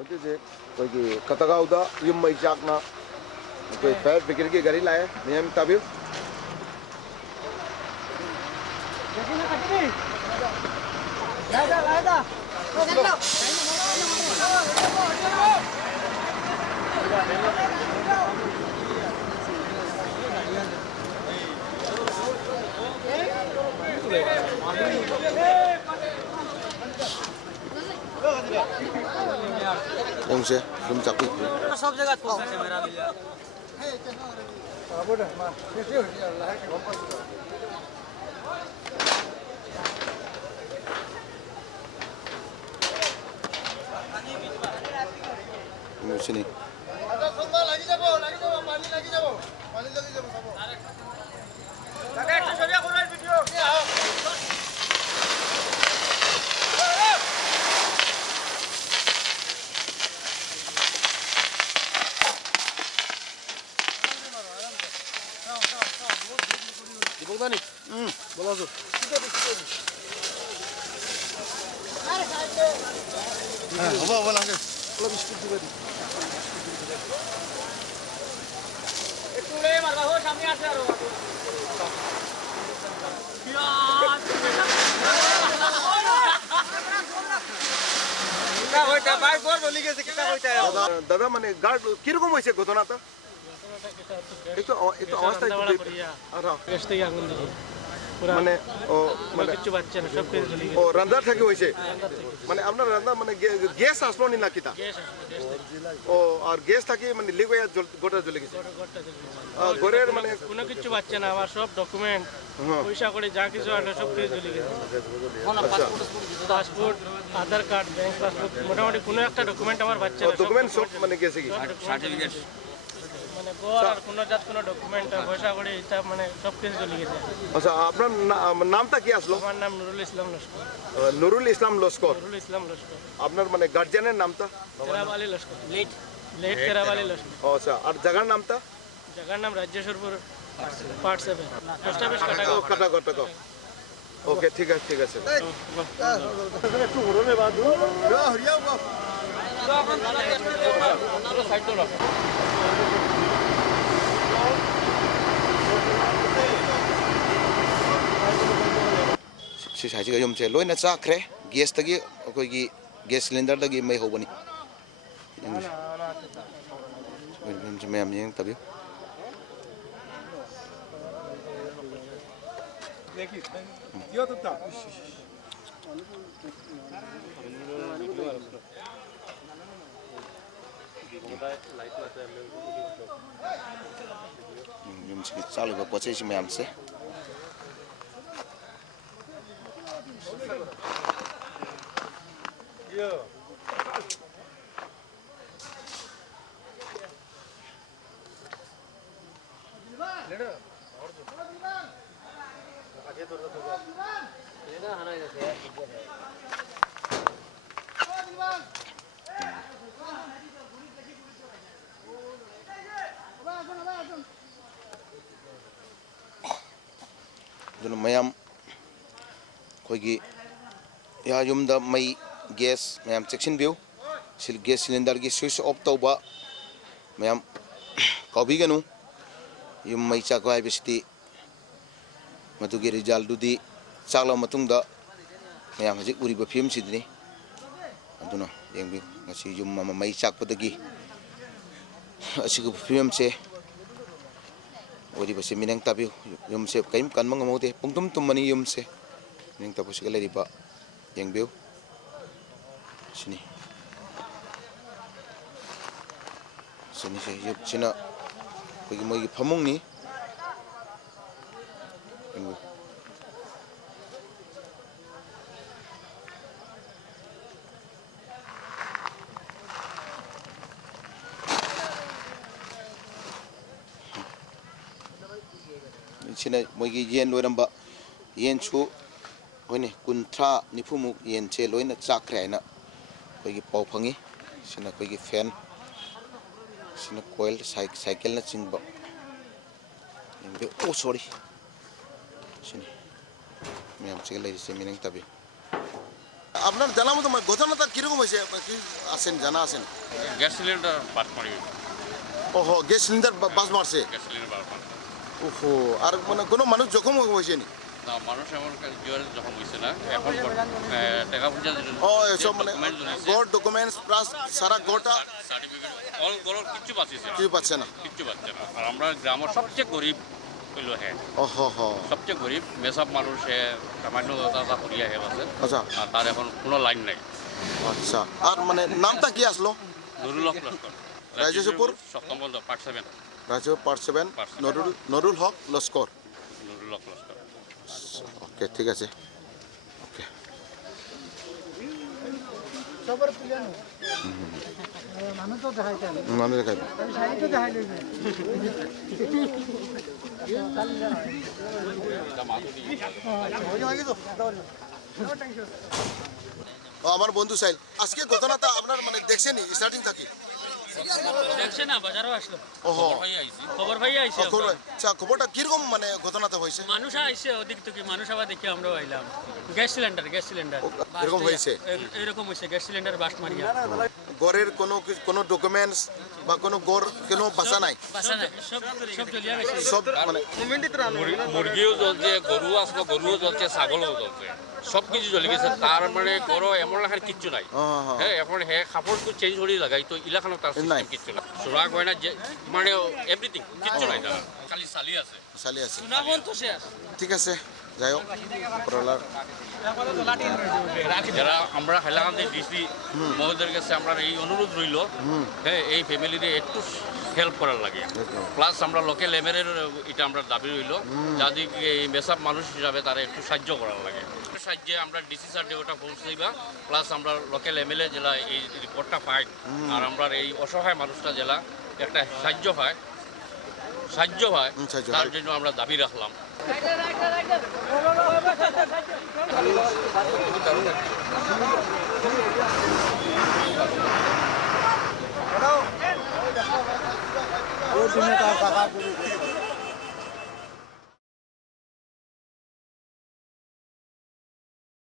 ꯍꯧꯖꯤꯛꯁꯦ ꯑꯩꯈꯣꯏꯒꯤ ꯀꯇꯒꯥꯎꯗ ꯌꯨꯝ ꯃꯩ ꯆꯥꯛꯅ ꯑꯩꯈꯣꯏ ꯐꯥꯌꯔ ꯕ꯭ꯔꯤꯒꯦꯗꯀꯤ ꯒꯥꯔꯤ ꯂꯥꯛꯑꯦ ꯃꯌꯥꯝ ꯇꯥꯕꯤꯌꯨ ꯌꯦꯡꯁꯦ ꯌꯨꯝ ꯆꯥꯛꯄꯤ सब जगह फोकस है मेरा मिल जाए sini Bogdani, bola zo. Hava lange. Ola biskut dibe di. একটু লে মারবা হো সামনে আসে আরো দাদা মানে গার্ড কিরকম হয়েছে ঘটনাটা একটু একটু অবস্থা মানে ও মানে কিছু বাচ্চা না সব কিছু চলে ও রান্দার থেকে হয়েছে মানে আপনার রান্না মানে গ্যাস আসলো নি না কিতা ও আর গ্যাস থাকি মানে লিক হয়ে গোটা জ্বলে গেছে ঘরের মানে কোনো কিছু বাচ্চা না আমার সব ডকুমেন্ট পয়সা করে যা কিছু আছে সব কিছু চলে গেছে পাসপোর্ট আধার কার্ড ব্যাংক পাসবুক মোটামুটি কোনো একটা ডকুমেন্ট আমার বাচ্চা না ডকুমেন্ট সব মানে গেছে কি সার্টিফিকেট মানে গোর আর কোনো জাত কোনো ডকুমেন্ট পয়সা করে এটা মানে সব কিছু চলে গেছে আচ্ছা আপনার নামটা কি আসলো আমার নাম নুরুল ইসলাম লস্কর নুরুল ইসলাম লস্কর নুরুল ইসলাম লস্কর আপনার মানে গার্জিয়ানের নামটা কেরাবালি লস্কর লেট কেরাবালি লস্কর আচ্ছা আর জায়গার নামটা জায়গার নাম রাজ্যেশ্বরপুর পার্ট 7 পোস্ট অফিস কাটাগো ওকে ঠিক আছে একটু ঘুরনে বাদ সাইড তো si saji ga yum che loina chakre gas tagi koi gi gas cylinder tagi mai hobani yum che mem yeng tabi देखिए यो तो था yum che chalu ba poche si mem se यो लेडो और जो आगे तो ये ना हना जैसे dun mayam koi gi ya yum da mai gas mayam section view sil gas cylinder gi switch off tauba mayam kabi ganu yum mai cha ko ai bisti matu gi result du di chakla matung da mayam hajik uri ba film sidni aduna yengbi ngasi yum mama mai chak padagi asigu film se uri ba se minang tabi yum se kaim kan mangamote pungtum tum mani yum se minang tabu se galeri ba yengbi sini se yum sina bagi moi phamung ni sina moi gi yen loiramba yen chu hoine kuntra niphumu yen che loina chakre na koi gi pau phangi sina koi gi fan sina coil cycle na chingba oh sorry sini miyam chigal lai se minang tabi আপনার জানা মতো মানে ঘটনাটা কিরকম হয়েছে কি আছেন জানা আছেন? গ্যাস সিলিন্ডার বাস মারি ওহো গ্যাস সিলিন্ডার বাস মারছে। গ্যাস সিলিন্ডার বাস মারি ওহো আর মানে কোনো মানুষ জখম হয়েছে নি? না মানুষ এমন জোয়ারে যখন হয়েছে না এখন টাকা পয়সা ও এসব মানে গড় ডকুমেন্টস প্লাস সারা গড়টা সার্টিফিকেট অল গড় কিচ্ছু পাচ্ছিস না, কিছু পাচ্ছে না। কিচ্ছু পাচ্ছে না। আর আমরা গ্রামের সবচেয়ে গরিব হইল হ্যাঁ, ওহো হো সবচেয়ে গরিব মেসব মানুষ হে সামান্য দাদা করিয়া হে আছে। আচ্ছা আর তার এখন কোনো লাইন নাই। আচ্ছা আর মানে নামটা কি আসলো? নুরুল হক লস্কর, রাজেশপুর সপ্তম বন্ধ পার্ট 7 রাজু পার্ট 7 নুরুল হক লস্কর। নুরুল হক লস্কর। ওকে ঠিক আছে ওকে মানুষ তো দেখাইতে হবে মানুষ দেখাই শাড়ি তো দেখাই লইবে ও আমার বন্ধু সাইল আজকে ঘটনাটা আপনার মানে দেখছেনি স্টার্টিং থাকি? দেখছে না বাজারও আসলো, ওহো খবর ভাই আইছে। আচ্ছা খবরটা কিরকম মানে ঘটনাটা হয়েছে? মানুষ আইছে ওদিক থেকে, মানুষ আবার দেখে আমরাও আইলাম। গ্যাস সিলিন্ডার এরকম হয়েছে? এরকম হয়েছে, গ্যাস সিলিন্ডার বাস্ট মারিয়া। গড়ের কোনো ডকুমেন্টস বা কোনো গড় কোনো বাসা নাই, বাসা নাই, সব সব জ্বলিয়া গেছে। সব মানে মুরগিও জ্বলছে, গরু আসলো, গরুও জ্বলছে, ছাগলও জ্বলছে, সব কিছু জ্বলে গেছে। তার মানে গরু এমন লাখার কিচ্ছু নাই। হ্যাঁ এখন হ্যাঁ কাপড় চেঞ্জ করে লাগাই তো ইলাখানো তার নাই। সিস্টেম কিচ্ছু নাই। সোনা গয়না যে মানে এভরিথিং কিচ্ছু নাই তারা, খালি চালি আছে। চালি আছে। সুনাগন তো শেষ। ঠিক আছে যাই হোক পরলার যারা আমরা হাইলাকান্দি ডিসি মহোদয়ের কাছে আমরা এই অনুরোধ রইল, হ্যাঁ এই ফ্যামিলিতে একটু হেল্প করার লাগে। প্লাস আমরা লোকাল এমএলএর এটা আমরা দাবি রইল যাদের এই মেসাব মানুষ হিসাবে তারা একটু সাহায্য করার লাগে। সাহায্যে আমরা ডিসি স্যারকে ওটা পৌঁছাইবা, প্লাস আমরা লোকাল এমএলএ জেলা এই রিপোর্টটা পাই, আর আমরা এই অসহায় মানুষটা জেলা একটা সাহায্য হয় তার জন্য আমরা দাবি রাখলাম। ওর জন্য তার টাকা